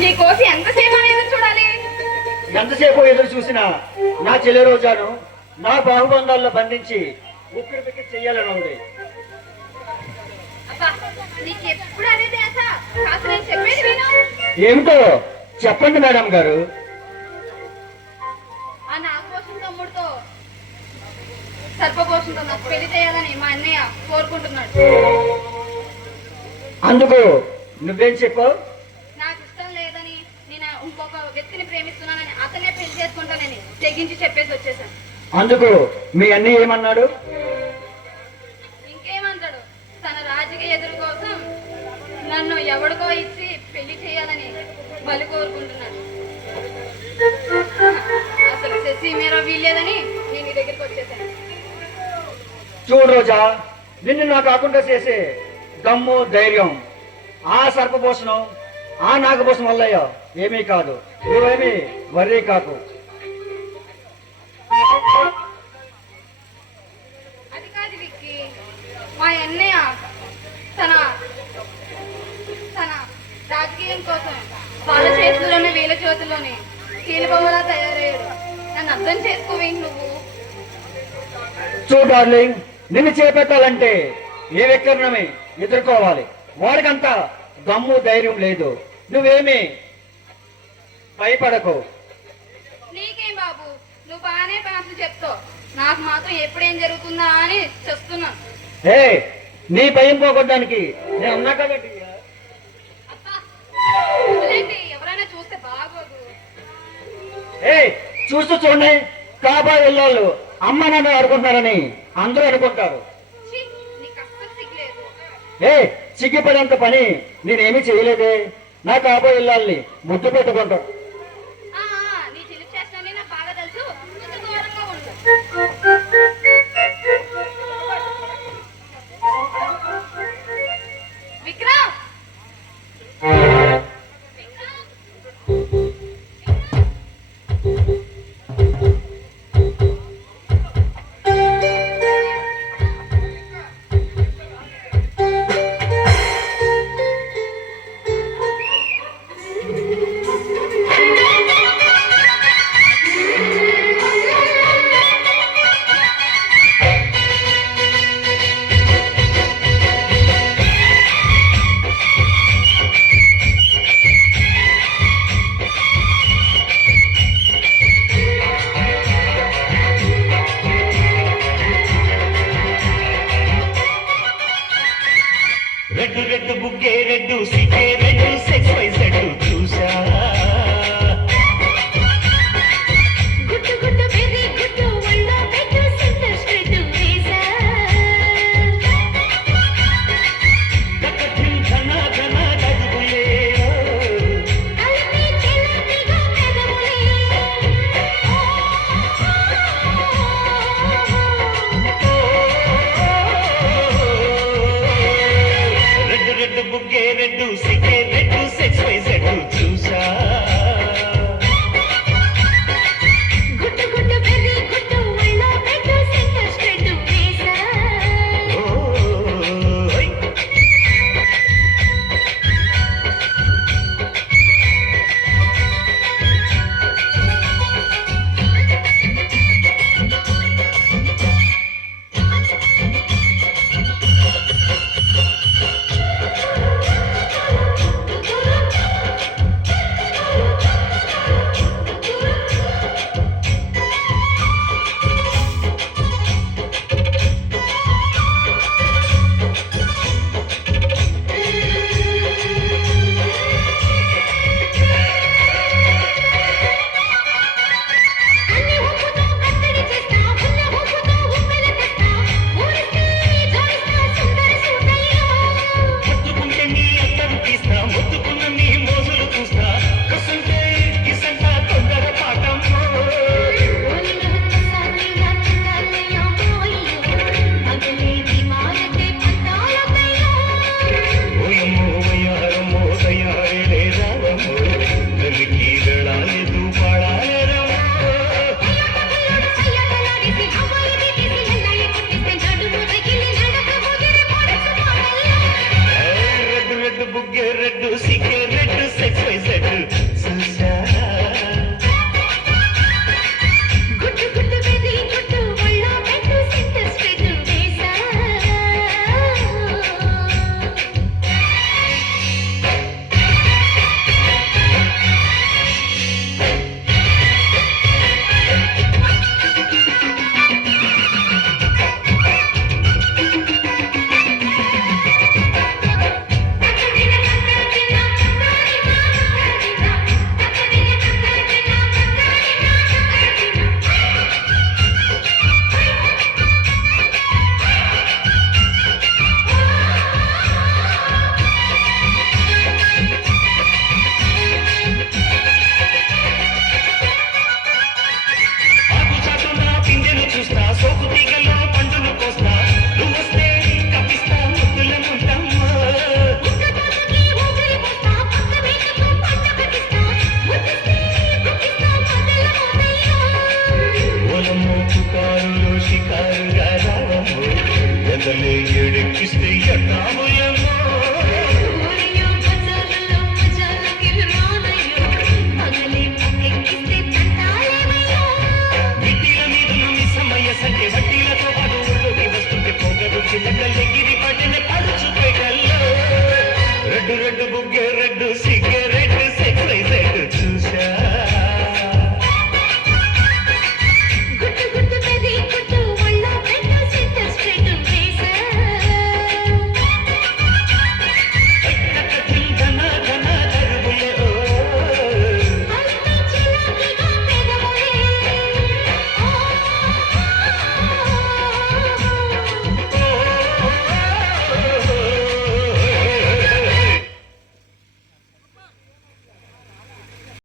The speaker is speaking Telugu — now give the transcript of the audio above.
నీకోసం ఎంతసేపు అనేది చూడాలి? ఎంతసేపు ఎదురు చూసినా నా చెల్లి రోజాను నా బాహుబంధాల్లో బంధించి ఉపిరి పెట్టి చెయ్యాలని ఉంది. నీకెప్పుడు అదే దేశ కాస్త నేను చెప్పేది విను. ఏమిటో చెప్పండి మేడం గారు. ఆ నాగభూషణ తమ్ముడితో సర్పభూషణతో నాకు పెళ్లి చేయాలని మా అన్నయ్య కోరుకుంటున్నాడు. అందుకు నువ్వేం చెప్పావు? నాకు ఇష్టం లేదని, నేను ఇంకొక వ్యక్తిని ప్రేమిస్తున్నానని, అతనే పెళ్లి చేసుకుంటానని తెగించి చెప్పేసి వచ్చేసాను. అందుకు మీ అన్నయ్య ఏమన్నాడు? ఇంకేమంటాడు, తన రాజకీయ ఎదురు కోసం నన్ను ఎవడికో ఇచ్చి పెళ్లి చేయాలని బలి కోరుకుంటున్నాడు. అసలు శశి మీరా వీల్లేదని నేను నీ దగ్గరికి వచ్చేసాను. చూడు రోజా, నిన్ను నా కాకుండా చేసే దమ్ము ధైర్యం ఆ సర్పభూషణం ఆ నాగభూషణం వల్లయ్యా ఏమీ కాదు. నువ్వేమీ వర్రీ కాకు. అది కాదు విక్కి, మా అన్నయ్య తన తన రాజకీయం కోసం వాళ్ళ చేతుల్లోనే వీళ్ళ చేతుల్లోనే కీలుబొమ్మలా తయారయ్యాడు. నన్ను అర్థం చేసుకోవేంటి నువ్వు? చూడు డార్లింగ్, నిన్ను చేపట్టాలంటే ఏ వ్యక్తిని ఎదుర్కోవాలి. వాడికంతా దమ్ము ధైర్యం లేదు. నువ్వేమీ భయపడకు. నీకేం బాబు, నువ్వు బాగానే పని చెప్తావు. నాకు మాత్రం ఎప్పుడేం జరుగుతుందా అని చూస్తున్నా. ఏ నీ భయం పోగొట్టడానికి నేను ఉన్నా కాబట్టి. ఎవరైనా చూస్తే బాగోదు. ఏ చూస్తూ చూడండి, కాబోయే ఇల్లాళ్ళు అమ్మ నాన్న అనుకుంటున్నారని అందరూ అనుకుంటారు. నీకు అస్సలు సిగ్గులేదు. ఏ సిగ్గుపడేంత పని నేనేమీ చేయలేదే. నా కాబోయే ఇల్లాల్ని ముద్దు పెట్టుకుంటాను.